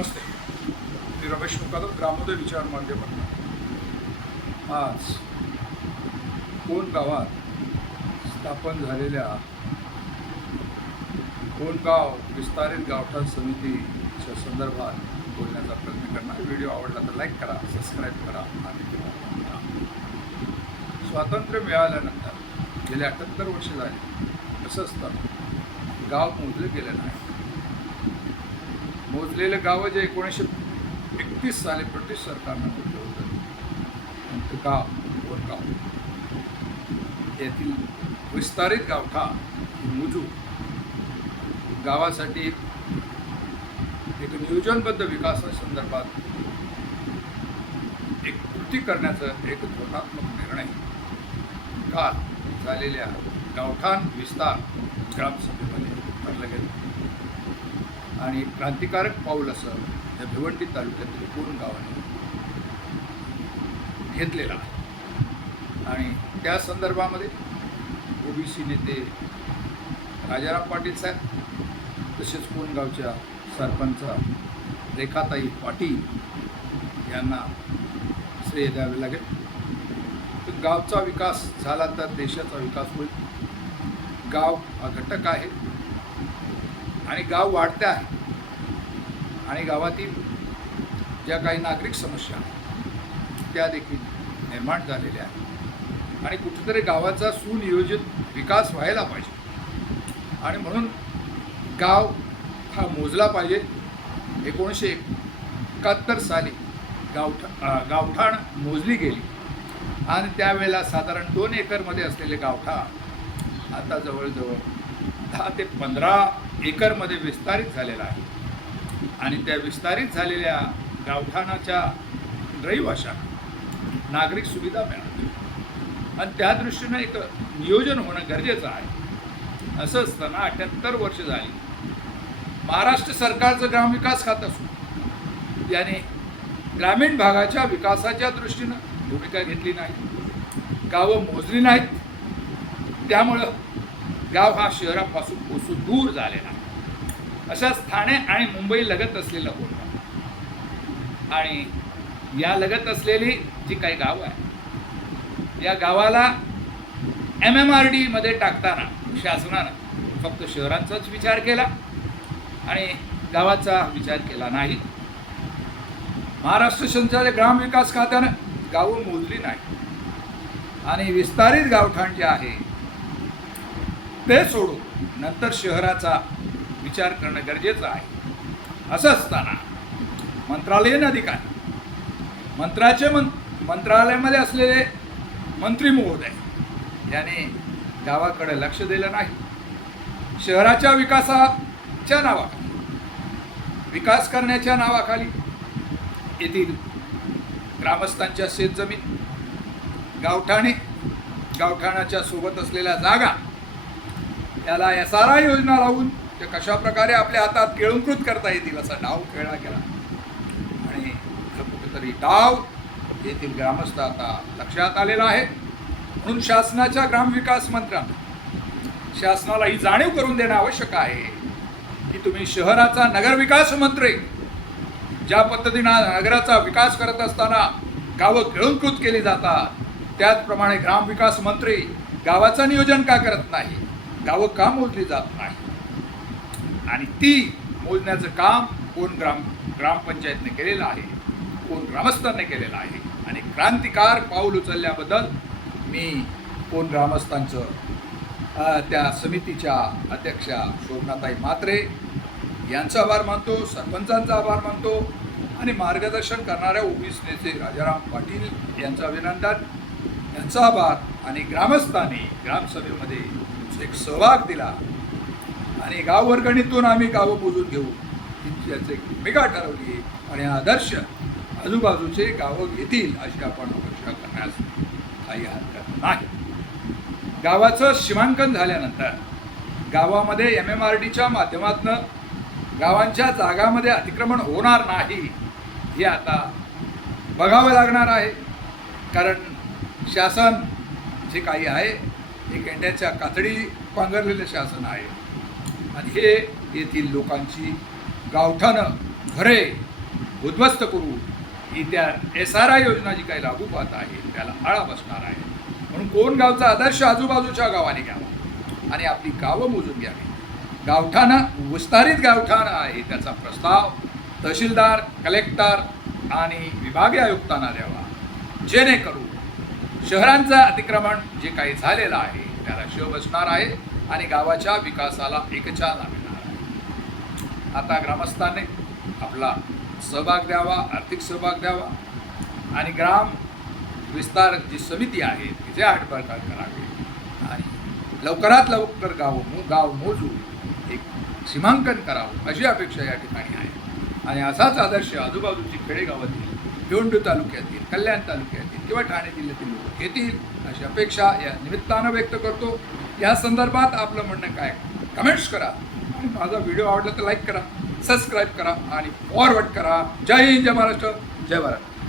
नमस्ते. मी रमेश मुकादम, ग्रामोदय विचार माध्यमातून आज कोण गावात स्थापन झालेल्या कोणगाव विस्तारित गावठाण समितीच्या संदर्भात बोलण्याचा प्रयत्न करणार. व्हिडिओ आवडला तर लाईक करा, सबस्क्राईब करा आणि करा. स्वातंत्र्य मिळाल्यानंतर गेले 78 वर्ष झाली. असं असताना गाव मोजले गेले नाही. मोजलेलं गाव जे 1931 साली ब्रिटिश सरकारनं मोजलं होतं ते गाव कोणगाव येथील विस्तारित गावठाण मोजू गावासाठी एक नियोजनबद्ध विकासासंदर्भात एक कृती करण्याचा एक धोरणात्मक निर्णय काल झालेल्या गावठाण विस्तार ग्रामसभेमध्ये ठरलं गेलं आणि क्रांतिकारक पाऊल असं या भिवंडी तालुक्यातील कोण गावाने घेतलेला आहे. आणि त्या संदर्भामध्ये ओबीसी नेते राजाराम पाटील साहेब तसेच कोणगावच्या सरपंच रेखाताई पाटील यांना श्रेय द्यावे लागेल. तर गावचा विकास झाला तर देशाचा विकास होईल. गाव हा घटक आहे आणि गाव वाढते आहे आणि गावातील ज्या काही नागरिक समस्या त्या देखील निर्माण झालेल्या आहेत आणि कुठेतरी गावाचा सुनियोजित विकास व्हायला पाहिजे आणि म्हणून गाव हा मोजला पाहिजे. 1971 साली गावठाण मोजली गेली आणि त्यावेळेला साधारण 2 एकरमध्ये असलेले गावठाण आता जवळजवळ 10 ते 15 एकरमध्ये विस्तारित झालेला आहे आणि त्या विस्तारित झालेल्या गावठाणाच्या रहिवाशांना नागरिक सुविधा मिळावी आणि त्या दृष्टीनं एक नियोजन होणं गरजेचं आहे. असं असताना 78 वर्ष झाली. महाराष्ट्र सरकारचं ग्रामविकास खातं असून याने ग्रामीण भागाच्या विकासाच्या दृष्टीनं भूमिका घेतली नाही. गावं मोजली नाहीत. त्यामुळं गाव हा शहरापासून कोसू दूर झालेला आहे. अशाच ठाणे आणि मुंबई लगत असलेलं होतं आणि या लगत असलेली जी काही गावं आहे या गावाला MMRD मध्ये टाकताना शासनानं फक्त शहरांचाच विचार केला आणि गावाचा विचार केला नाही. महाराष्ट्र शासनाच्या ग्रामविकास खात्यानं गावं मोजली नाही आणि विस्तारित गावठाण जे आहे ते सोडून नंतर शहराचा विचार करणं गरजेचं आहे. असं असताना मंत्रालयीन अधिकारी मंत्रालयामध्ये असलेले मंत्री महोदय याने गावाकडे लक्ष दिलं नाही. शहराच्या विकासाच्या नावाखाली विकास करण्याच्या नावाखाली येथील ग्रामस्थांच्या शेतजमीन गावठाणाच्या सोबत असलेल्या जागा याला SRI योजना लावून ते कशा प्रकारे आपल्या हातात केळूंकृत करता येतील असा डाव खेळला गेला आणि कुठेतरी डाव येथील ग्रामस्थ आता लक्षात आलेला आहे. म्हणून शासनाच्या ग्रामविकास मंत्र्यांना शासनाला ही जाणीव करून देणं आवश्यक आहे की तुम्ही शहराचा नगरविकास मंत्री ज्या पद्धतीनं नगराचा विकास करत असताना गावं केळूंकृत केली जातात त्याचप्रमाणे ग्रामविकास मंत्री गावाचं नियोजन का करत नाही, गावं का मोजली जात नाही आणि ती मोजण्याचं काम कोण ग्रामपंचायतने केलेलं आहे, कोण ग्रामस्थांनी केलेलं आहे आणि क्रांतिकार पाऊल उचलल्याबद्दल मी कोण ग्रामस्थांचं त्या समितीच्या अध्यक्षा शोभनाताई म्हात्रे यांचा आभार मानतो, सरपंचांचा आभार मानतो आणि मार्गदर्शन करणाऱ्या ओबीसी नेते राजाराम पाटील यांचं अभिनंदन, यांचा आभार आणि ग्रामस्थांनी ग्रामसभेमध्ये एक सहभाग दिला आणि गाव वर्गणीतून आम्ही गावं मोजून घेऊ याची एक भूमिका ठरवली आणि आदर्श आजूबाजूचे गावं घेतील अशी आपण अपेक्षा करण्यास काही हरकत नाही. गावाचं सीमांकन झाल्यानंतर गावामध्ये MMRDच्या माध्यमातून गावांच्या जागामध्ये अतिक्रमण होणार नाही हे आता बघावं लागणार आहे. कारण शासन जे काही आहे हे गेंड्याच्या कातडी पांघरलेलं शासन आहे आणि हे येथील लोकांची गावठाणं घरे उद्ध्वस्त करू ही त्या SRI योजना जी काही लागू पाहत आहे त्याला आळा बसणार आहे. म्हणून कोण गावचा आदर्श आजूबाजूच्या गावाने घ्यावा आणि आपली गावं मोजून घ्यावी. गावठाणं विस्तारित गावठाणं आहे त्याचा प्रस्ताव तहसीलदार, कलेक्टर आणि विभागीय आयुक्तांना द्यावा, जेणेकरून शहरांचं अतिक्रमण जे काही झालेलं आहे त्याला शिव बसणार आहे आणि गावाच्या विकासाला एकचालना मिळणार आहे. आता ग्रामस्थांनी आपला सहभाग द्यावा, आर्थिक सहभाग द्यावा आणि ग्राम विस्तार जी समिती आहे तिचे आठवडा करावे आणि लवकरात लवकर गाव मोजून एक सीमांकन करावं अशी अपेक्षा या ठिकाणी आहे. आणि असाच आदर्श आजूबाजूची खेडेगावातील, भिवंडी तालुक्यातील, कल्याण तालुक्यातील किंवा ठाणे जिल्ह्यातील लोक घेतील अशी अपेक्षा या निमित्तानं व्यक्त करतो. या संदर्भात आपलं म्हणणं काय कमेंट्स करा आणि माझा व्हिडिओ आवडला तर लाईक करा, सबस्क्राईब करा आणि फॉरवर्ड करा. जय हिंद, जय महाराष्ट्र, जय भारत.